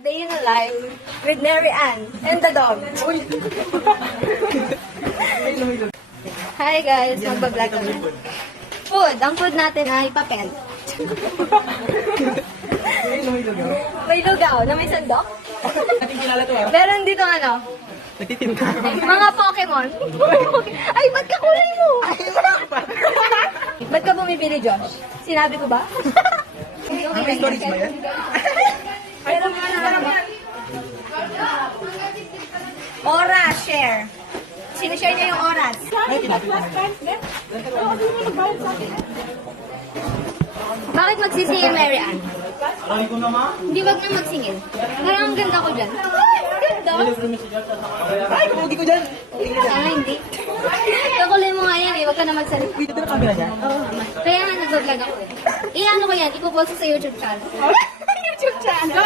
Day in a Life with Mary Ann and the dog. Hi guys, magbablog kami. Food. Ang food natin ay papel. May lugaw na may sandok. Meron dito ano? Nagtitinda. Mga Pokemon. Ay, ba't ka kulay mo? Ba't ka bumibili, Josh? Sinabi ko ba? May stories ba yan? Pero oras, share. Sinishare niya yung oras. Ay, kinapit ko na. Bakit magsisingil, Mary Ann? Aray ko naman. Hindi, wag na magsingil. Parang ang ganda ko dyan. Ganda. Ay, kamugi ko dyan. Sana hindi. Kakulay mo nga yan eh. Wag ka na magsalita. Dito na camera dyan. Kaya nga nag-vlog ako eh. Iano ko yan, ipopost ko sa YouTube channel. YouTube channel?